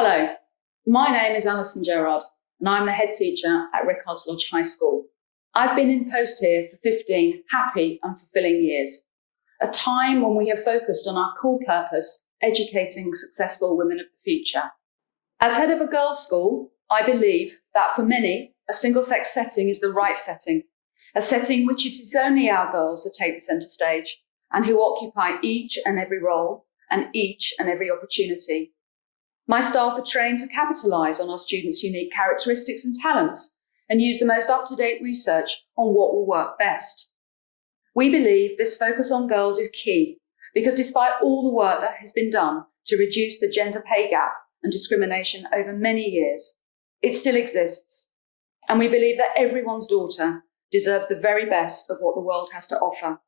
Hello, my name is Alison Gerard and I'm the head teacher at Rickards Lodge High School. I've been in post here for 15 happy and fulfilling years, a time when we have focused on our core purpose, educating successful women of the future. As head of a girls' school, I believe that for many, a single-sex setting is the right setting, a setting which it is only our girls that take the centre stage and who occupy each and every role and each and every opportunity. My staff are trained to capitalise on our students' unique characteristics and talents and use the most up-to-date research on what will work best. We believe this focus on girls is key because despite all the work that has been done to reduce the gender pay gap and discrimination over many years, it still exists. And we believe that everyone's daughter deserves the very best of what the world has to offer.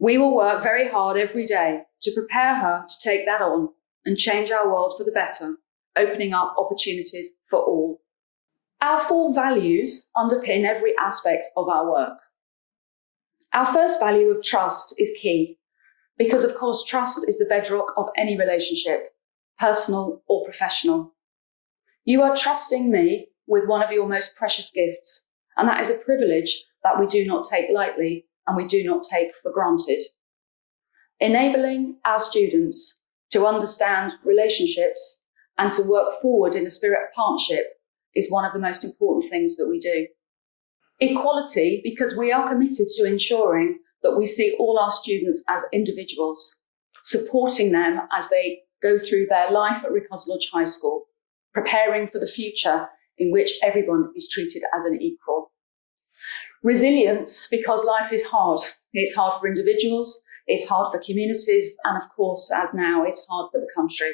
We will work very hard every day to prepare her to take that on and change our world for the better, opening up opportunities for all. Our 4 values underpin every aspect of our work. Our first value of trust is key, because of course trust is the bedrock of any relationship, personal or professional. You are trusting me with one of your most precious gifts, and that is a privilege that we do not take lightly and we do not take for granted. Enabling our students to understand relationships and to work forward in a spirit of partnership is one of the most important things that we do. Equality, because we are committed to ensuring that we see all our students as individuals, supporting them as they go through their life at Rickards Lodge High School, preparing for the future in which everyone is treated as an equal. Resilience, because life is hard. It's hard for individuals, it's hard for communities, and of course, as now, it's hard for the country.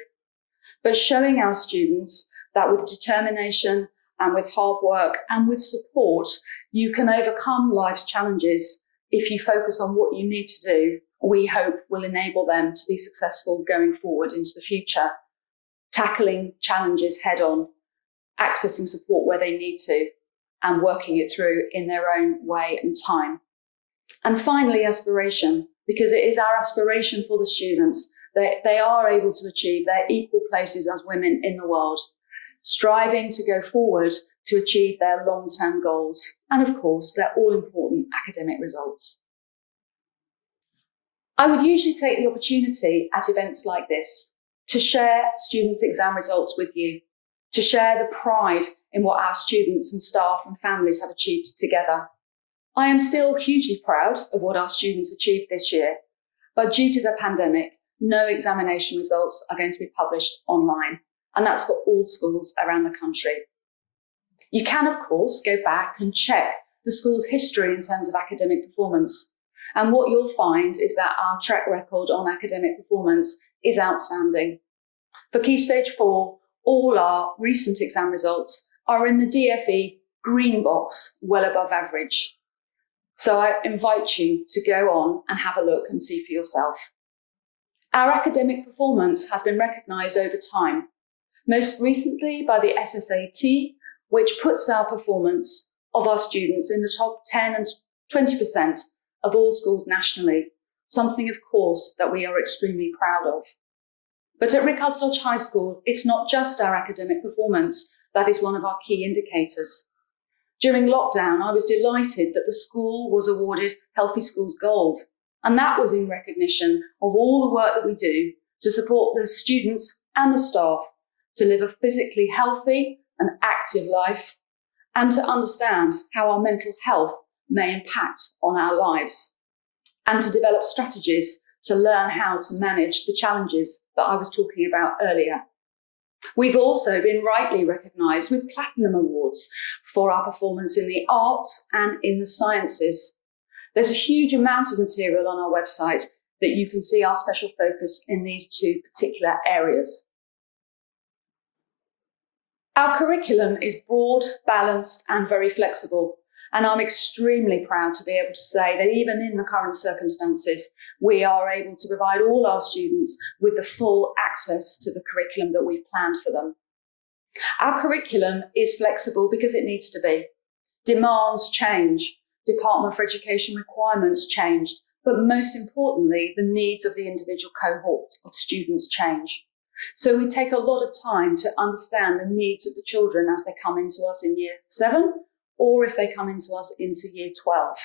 But showing our students that with determination and with hard work and with support, you can overcome life's challenges if you focus on what you need to do, we hope will enable them to be successful going forward into the future, tackling challenges head on, accessing support where they need to, and working it through in their own way and time. And finally, aspiration, because it is our aspiration for the students that they are able to achieve their equal places as women in the world, striving to go forward to achieve their long-term goals, and of course, their all-important academic results. I would usually take the opportunity at events like this to share students' exam results with you, to share the pride in what our students and staff and families have achieved together. I am still hugely proud of what our students achieved this year, but due to the pandemic, no examination results are going to be published online, and that's for all schools around the country. You can, of course, go back and check the school's history in terms of academic performance, and what you'll find is that our track record on academic performance is outstanding. For Key Stage 4, all our recent exam results are in the DFE green box, well above average. So I invite you to go on and have a look and see for yourself. Our academic performance has been recognised over time, most recently by the SSAT, which puts our performance of our students in the top 10 and 20% of all schools nationally, something of course that we are extremely proud of. But at Rickards Lodge High School, it's not just our academic performance that is one of our key indicators. During lockdown, I was delighted that the school was awarded Healthy Schools Gold, and that was in recognition of all the work that we do to support the students and the staff to live a physically healthy and active life, and to understand how our mental health may impact on our lives, and to develop strategies to learn how to manage the challenges that I was talking about earlier. We've also been rightly recognised with Platinum Awards for our performance in the arts and in the sciences. There's a huge amount of material on our website that you can see our special focus in these 2 particular areas. Our curriculum is broad, balanced and very flexible, and I'm extremely proud to be able to say that even in the current circumstances, we are able to provide all our students with the full access to the curriculum that we've planned for them. Our curriculum is flexible because it needs to be. Demands change, Department for Education requirements changed, but most importantly, the needs of the individual cohort of students change. So we take a lot of time to understand the needs of the children as they come into us in year 7, or if they come into us into year 12.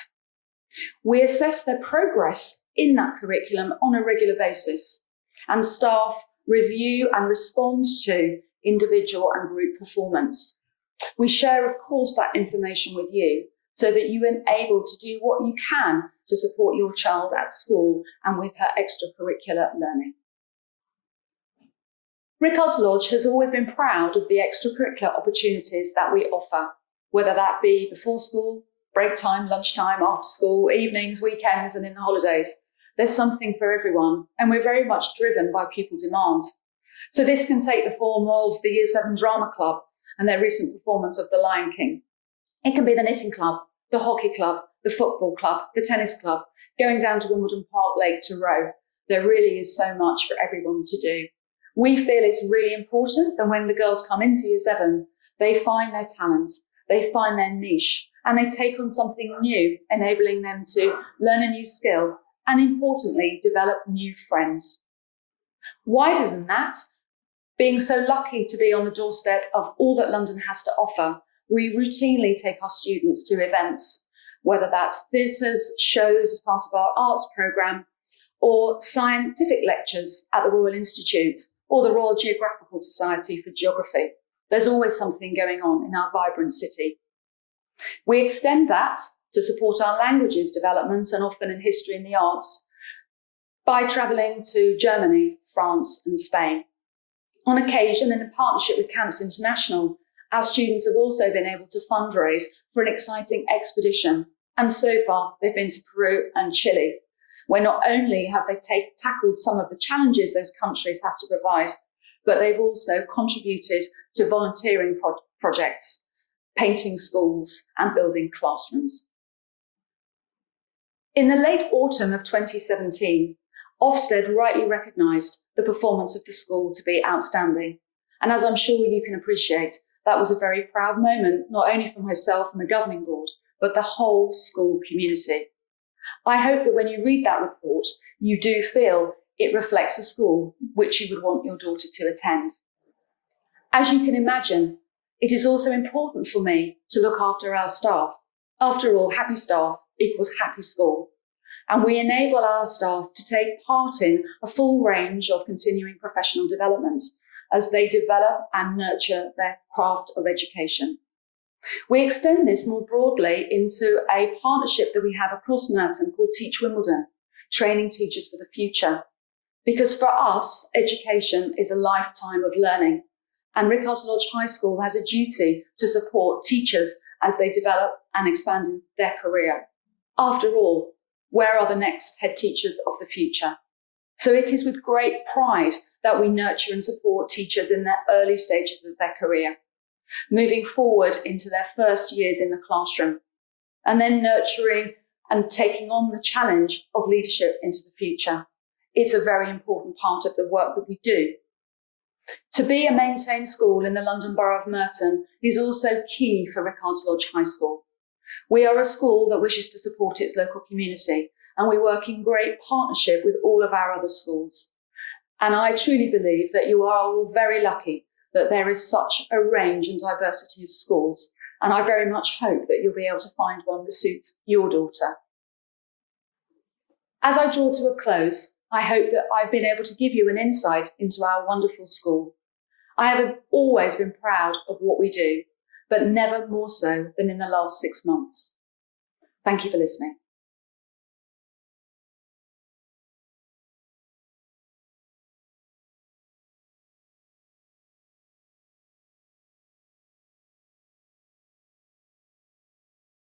We assess their progress in that curriculum on a regular basis, and staff review and respond to individual and group performance. We share, of course, that information with you so that you are able to do what you can to support your child at school and with her extracurricular learning. Rickard's Lodge has always been proud of the extracurricular opportunities that we offer, whether that be before school, break time, lunchtime, after school, evenings, weekends, and in the holidays. There's something for everyone, and we're very much driven by pupil demand. So this can take the form of the Year 7 Drama Club and their recent performance of The Lion King. It can be the knitting club, the hockey club, the football club, the tennis club, going down to Wimbledon Park Lake to row. There really is so much for everyone to do. We feel it's really important that when the girls come into Year 7, they find their talents, they find their niche, and they take on something new, enabling them to learn a new skill and, importantly, develop new friends. Wider than that, being so lucky to be on the doorstep of all that London has to offer, we routinely take our students to events, whether that's theatres, shows as part of our arts programme, or scientific lectures at the Royal Institute or the Royal Geographical Society for Geography. There's always something going on in our vibrant city. We extend that to support our languages development, and often in history and the arts, by travelling to Germany, France and Spain. On occasion, and in partnership with Camps International, our students have also been able to fundraise for an exciting expedition, and so far they've been to Peru and Chile, where not only have they tackled some of the challenges those countries have to provide, but they've also contributed to volunteering projects, painting schools and building classrooms. In the late autumn of 2017, Ofsted rightly recognised the performance of the school to be outstanding. And as I'm sure you can appreciate, that was a very proud moment, not only for myself and the governing board, but the whole school community. I hope that when you read that report, you do feel it reflects a school which you would want your daughter to attend. As you can imagine, it is also important for me to look after our staff. After all, happy staff equals happy school. And we enable our staff to take part in a full range of continuing professional development as they develop and nurture their craft of education. We extend this more broadly into a partnership that we have across Merton called Teach Wimbledon, training teachers for the future. Because for us, education is a lifetime of learning, and Rickard's Lodge High School has a duty to support teachers as they develop and expand in their career. After all, where are the next head teachers of the future? So it is with great pride that we nurture and support teachers in their early stages of their career, moving forward into their first years in the classroom, and then nurturing and taking on the challenge of leadership into the future. It's a very important part of the work that we do. To be a maintained school in the London Borough of Merton is also key for Rickard's Lodge High School. We are a school that wishes to support its local community, and we work in great partnership with all of our other schools. And I truly believe that you are all very lucky that there is such a range and diversity of schools, and I very much hope that you'll be able to find one that suits your daughter. As I draw to a close, I hope that I've been able to give you an insight into our wonderful school. I have always been proud of what we do, but never more so than in the last 6 months. Thank you for listening.